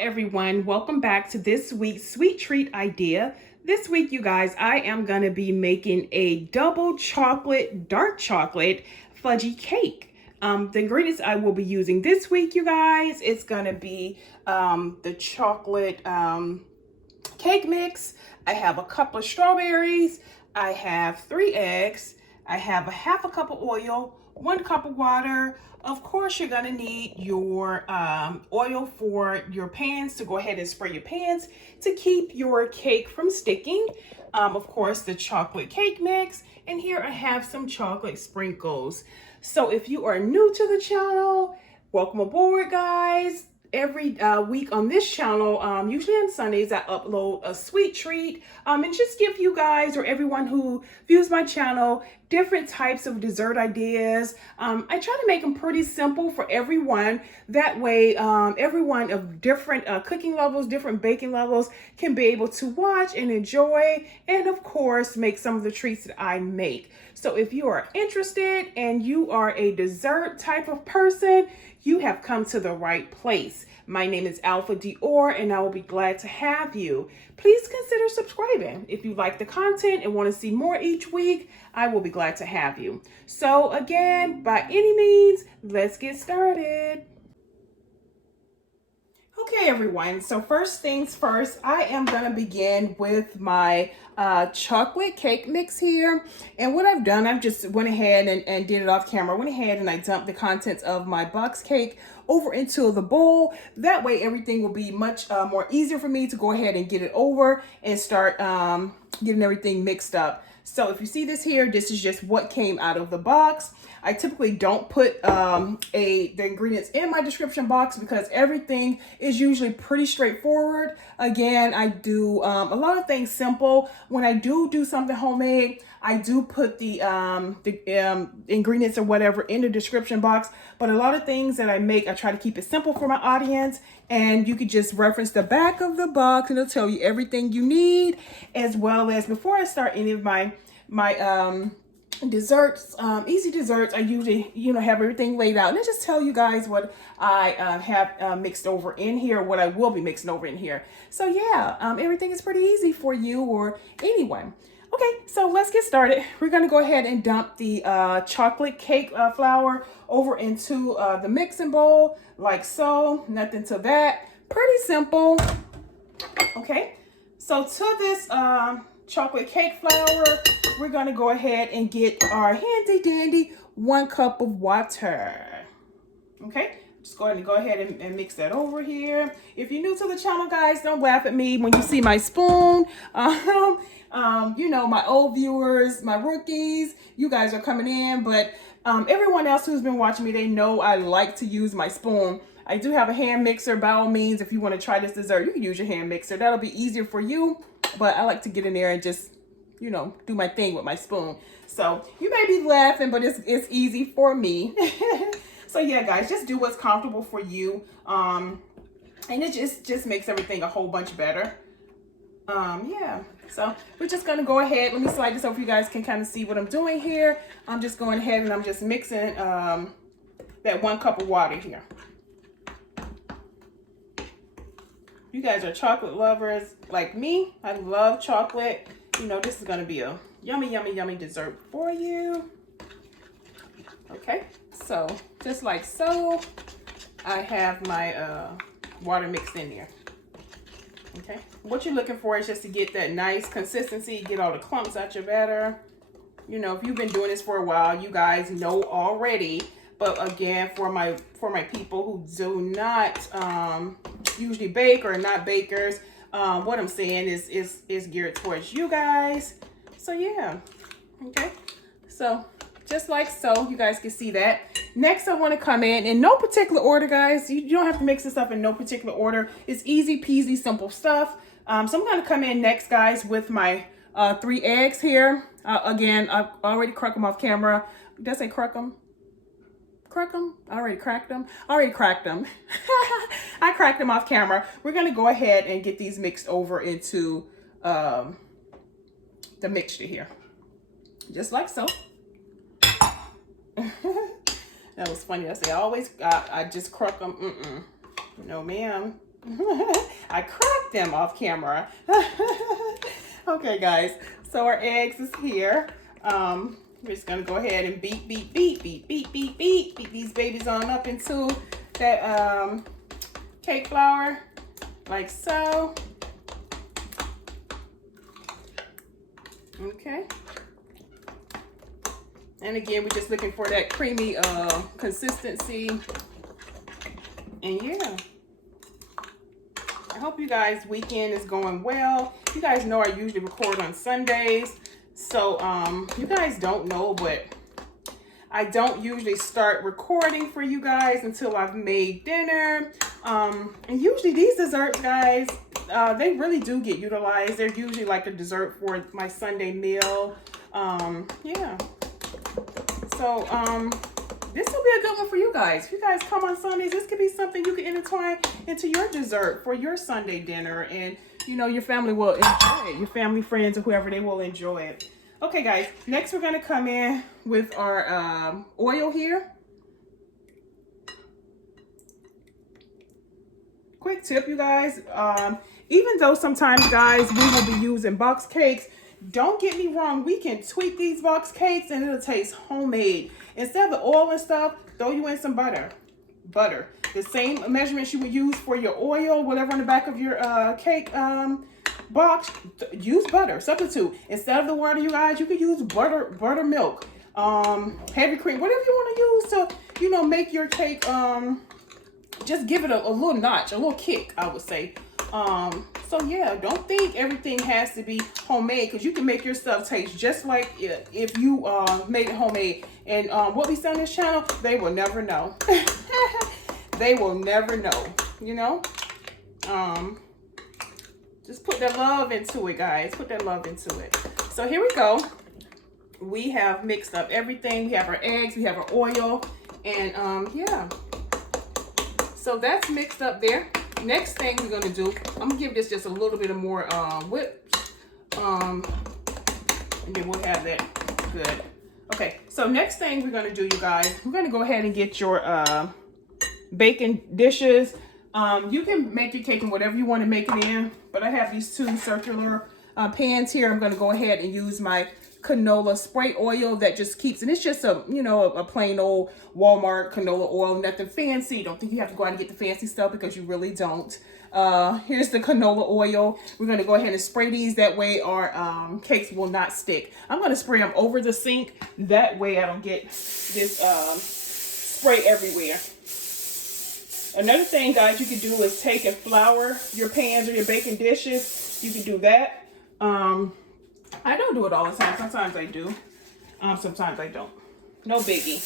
everyone, welcome back to this week's sweet treat idea. This week, you guys, I am going to be making a double chocolate, dark chocolate fudgy cake. The ingredients I will be using this week, you guys, it's going to be the chocolate cake mix. I have a cup of strawberries. I have 3 eggs. I have a half a cup of oil, 1 cup of water. Of course, you're gonna need your oil for your pans to go ahead and spray your pans to keep your cake from sticking. Of course, the chocolate cake mix. And here I have some chocolate sprinkles. So if you are new to the channel, welcome aboard, guys. Every week on this channel, usually on Sundays, I upload a sweet treat and just give you guys or everyone who views my channel different types of dessert ideas. I try to make them pretty simple for everyone. That way, everyone of different cooking levels, different baking levels can be able to watch and enjoy and, of course, make some of the treats that I make. So if you are interested and you are a dessert type of person, you have come to the right place. My name is AlphaDior, and I will be glad to have you. Please consider subscribing. If you like the content and want to see more each week, I will be glad to have you. So again, by any means, let's get started. Okay, everyone, so first things first, I am going to begin with my chocolate cake mix here. And what I've done, I've just went ahead and did it off camera. Went ahead and I dumped the contents of my box cake over into the bowl. That way everything will be much more easier for me to go ahead and get it over and start getting everything mixed up. So if you see this here, this is just what came out of the box. I typically don't put the ingredients in my description box because everything is usually pretty straightforward. Again, I do a lot of things simple. When I do something homemade, I do put the ingredients or whatever in the description box. But a lot of things that I make, I try to keep it simple for my audience. And you could just reference the back of the box and it'll tell you everything you need, as well as before I start any of my desserts, easy desserts, I usually, have everything laid out. And I just tell you guys what I have mixed over in here, what I will be mixing over in here. So yeah, everything is pretty easy for you or anyone. Okay, so let's get started. We're going to go ahead and dump the chocolate cake flour over into the mixing bowl, like so. Nothing to that. Pretty simple. Okay, so to this chocolate cake flour, we're going to go ahead and get our handy dandy 1 cup of water. Okay, just go ahead and mix that over here. If you're new to the channel, guys, don't laugh at me when you see my spoon. My old viewers, my rookies, you guys are coming in, but everyone else who's been watching me, they know I like to use my spoon. I do have a hand mixer. By all means, if you want to try this dessert, you can use your hand mixer. That'll be easier for you, but I like to get in there and just, do my thing with my spoon. So you may be laughing, but it's easy for me. So yeah, guys, just do what's comfortable for you. And it just makes everything a whole bunch better. Yeah, so we're just going to go ahead. Let me slide this over so you guys can kind of see what I'm doing here. I'm just going ahead and I'm just mixing that 1 cup of water here. You guys are chocolate lovers like me. I love chocolate. This is going to be a yummy, yummy, yummy dessert for you. Okay, so just like so, I have my water mixed in there. Okay, what you're looking for is just to get that nice consistency, get all the clumps out your batter. If you've been doing this for a while, you guys know already. But again, for my people who do not usually bake or are not bakers, what I'm saying is geared towards you guys. So yeah, okay. So just like so, you guys can see that. Next, I want to come in no particular order, guys. You don't have to mix this up in no particular order. It's easy peasy, simple stuff. So I'm going to come in next, guys, with my 3 eggs here. Again, I've already cracked them off camera. Did I say crack them? Crack them? I already cracked them. I cracked them off camera. We're going to go ahead and get these mixed over into the mixture here. Just like so. That was funny. I say I just crack them. No, ma'am. I cracked them off camera. Okay, guys. So our eggs is here. We're just gonna go ahead and beat these babies on up into that cake flour, like so. Okay. And again, we're just looking for that creamy consistency. And yeah. I hope you guys' weekend is going well. You guys know I usually record on Sundays. So you guys don't know, but I don't usually start recording for you guys until I've made dinner. And usually these desserts, guys, they really do get utilized. They're usually like a dessert for my Sunday meal. Yeah. So this will be a good one for you guys. If you guys come on Sundays, this could be something you can intertwine into your dessert for your Sunday dinner. And, you know, your family will enjoy it. Your family, friends, or whoever, they will enjoy it. Okay, guys. Next, we're going to come in with our oil here. Quick tip, you guys. Even though sometimes, guys, we will be using box cakes, don't get me wrong, we can tweak these box cakes and it'll taste homemade. Instead of the oil and stuff, throw you in some butter. Butter. The same measurements you would use for your oil, whatever on the back of your cake box, use butter. Substitute. Instead of the water, you guys, you could use buttermilk, heavy cream, whatever you want to use to, you know, make your cake, just give it a little notch, a little kick, I would say. So yeah, don't think everything has to be homemade, because you can make your stuff taste just like if you made it homemade. And what we say on this channel, they will never know. They will never know, you know. Just put that love into it, guys. Put that love into it. So here we go. We have mixed up everything. We have our eggs, we have our oil, and yeah. So that's mixed up there. Next thing we're gonna do, I'm gonna give this just a little bit of more whip, and then we'll have that good. Okay, so next thing we're gonna do, you guys, we're gonna go ahead and get your baking dishes. You can make your cake in whatever you want to make it in, but I have these two circular pans here. I'm gonna go ahead and use my canola spray oil that just keeps, and it's just a, you know, a plain old Walmart canola oil, nothing fancy. Don't think you have to go out and get the fancy stuff, because you really don't. Here's the canola oil. We're going to go ahead and spray these. That way our cakes will not stick. I'm going to spray them over the sink. That way I don't get this spray everywhere. Another thing, guys, you can do is take and flour your pans or your baking dishes. You can do that. I don't do it all the time. Sometimes I do. Sometimes I don't. No biggie.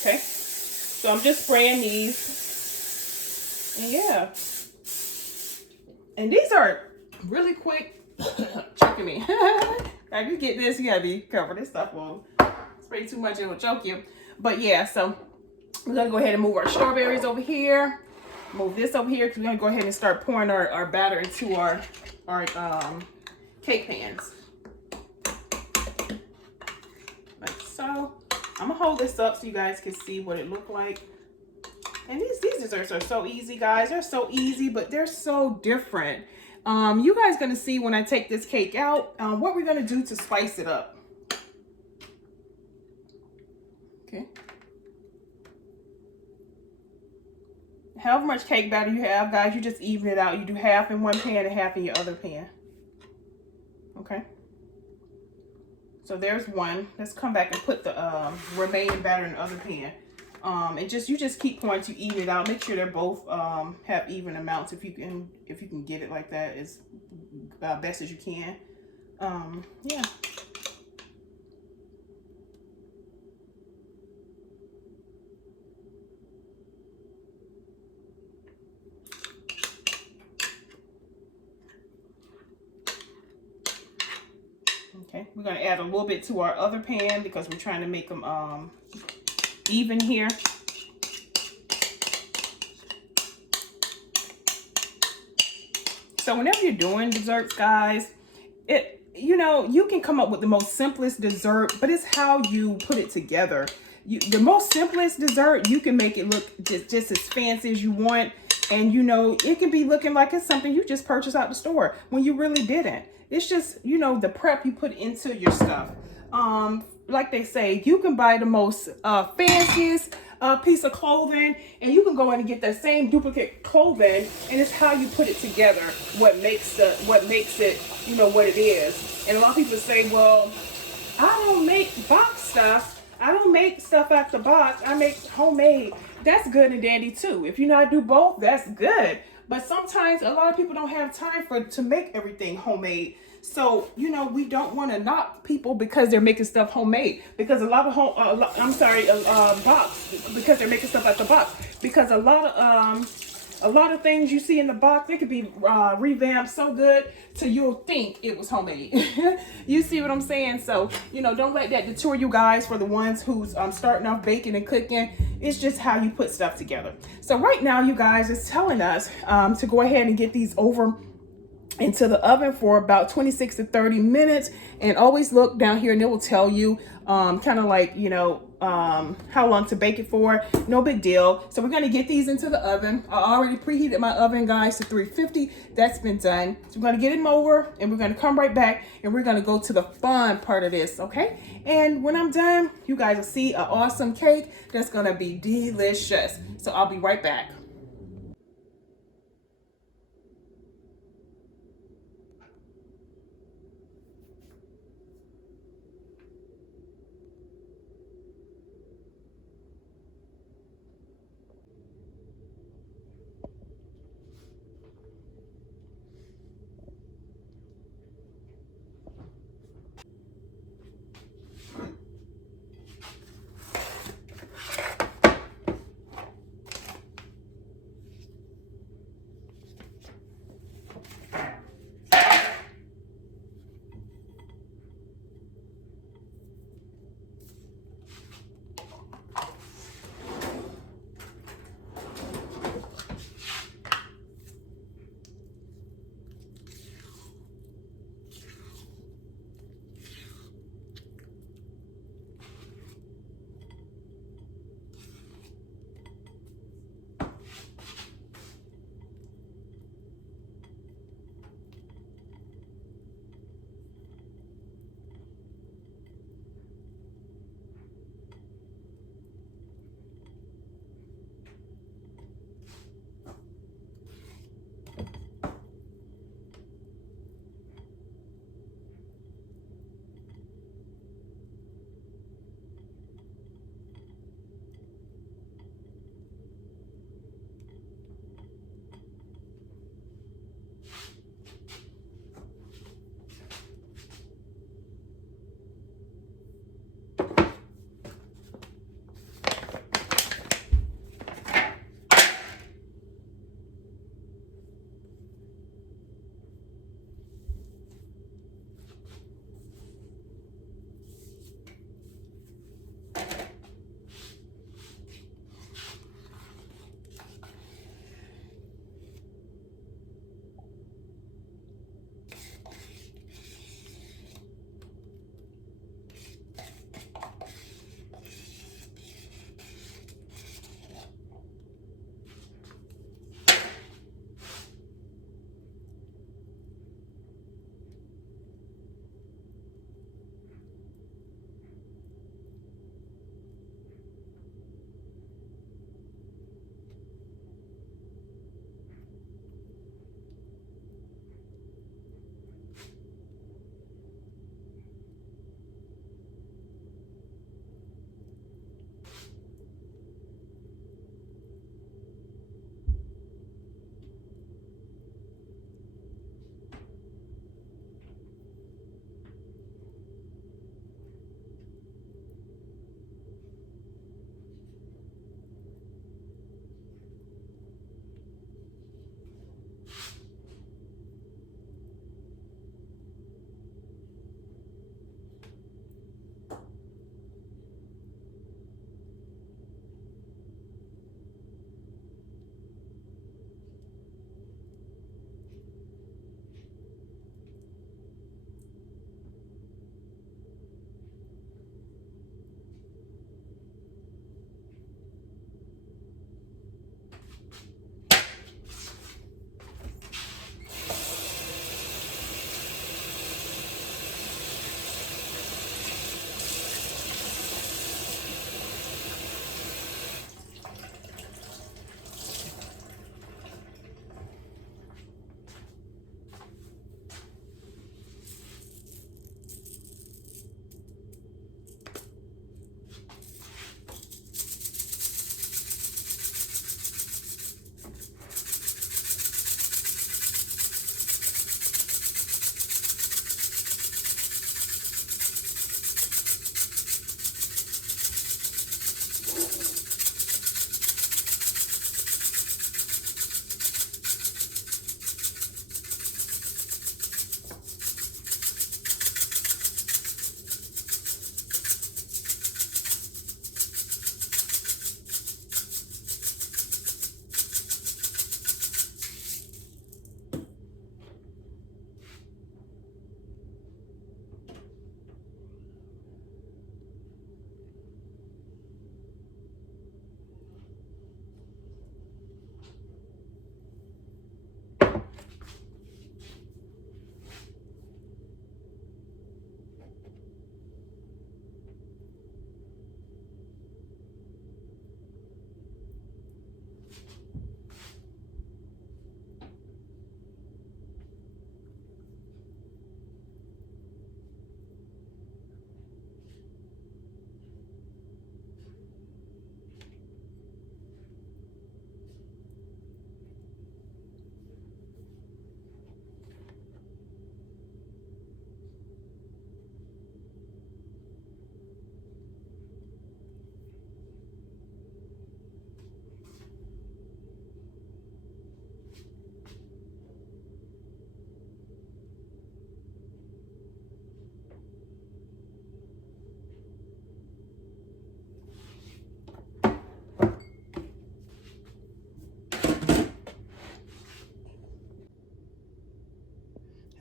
Okay. So I'm just spraying these. And yeah. And these are really quick. Choking me. If you get this, you gotta be careful. This stuff will spray too much, it will choke you. But yeah, so we're gonna go ahead and move our strawberries over here. Move this over here, because we're gonna go ahead and start pouring our batter into our cake pans. Like so. I'm gonna hold this up so you guys can see what it looked like. And these desserts are so easy, guys. They're so easy, but they're so different. You guys gonna see when I take this cake out what we're gonna do to spice it up. Okay. However much cake batter you have, guys, you just even it out. You do half in one pan and half in your other pan. Okay. So there's one. Let's come back and put the remaining batter in the other pan. And you just keep pouring to even it out. Make sure they're both have even amounts. If you can get it like that, as best as you can. Yeah. Okay, we're gonna add a little bit to our other pan because we're trying to make them even here. So whenever you're doing desserts, guys, you know, you can come up with the most simplest dessert, but it's how you put it together. The most simplest dessert, you can make it look just as fancy as you want. And you know, it can be looking like it's something you just purchased out the store when you really didn't. It's just, you know, the prep you put into your stuff. Like they say, you can buy the most fanciest piece of clothing, and you can go in and get that same duplicate clothing, and it's how you put it together what makes it, you know, what it is. And a lot of people say, well, I don't make box stuff. I don't make stuff out the box. I make homemade. That's good and dandy too. If you know how to do both, that's good. But sometimes a lot of people don't have time to make everything homemade. So, you know, we don't want to knock people because they're making stuff homemade. Because a lot of box, because they're making stuff out the box. Because a lot of things you see in the box, it could be revamped so good till you'll think it was homemade. You see what I'm saying? So, you know, don't let that deter you guys for the ones who's starting off baking and cooking. It's just how you put stuff together. So right now, you guys, it's telling us to go ahead and get these over into the oven for about 26 to 30 minutes. And always look down here and it will tell you kind of like, you know, how long to bake it for. No big deal. So we're going to get these into the oven. I already preheated my oven, guys, to 350. That's been done. So we're going to get them over and we're going to come right back and we're going to go to the fun part of this. Okay. And when I'm done, you guys will see an awesome cake that's going to be delicious. So I'll be right back.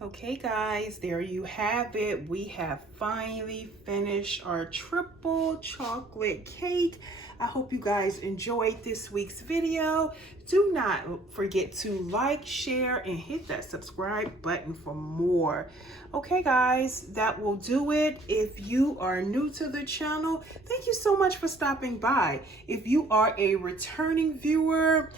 Okay guys, there you have it. We have finally finished our triple chocolate cake. I hope you guys enjoyed this week's video. Do not forget to like, share, and hit that subscribe button for more. Okay guys, that will do it. If you are new to the channel, thank you so much for stopping by. If you are a returning viewer,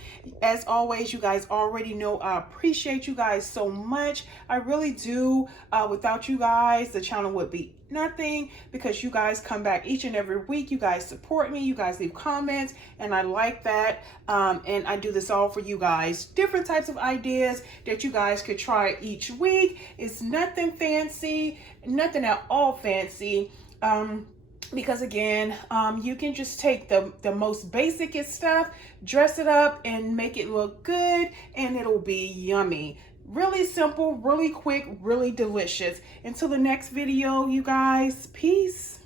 as always, you guys already know I appreciate you guys so much. I really do. Without you guys, the channel would be nothing, because you guys come back each and every week. You guys support me, you guys leave comments, and I like that. And I do this all for you guys. Different types of ideas that you guys could try each week. It's nothing fancy, nothing at all fancy. Because again, you can just take the most basicest stuff, dress it up, and make it look good, and it'll be yummy. Really simple, really quick, really delicious. Until the next video, you guys, peace.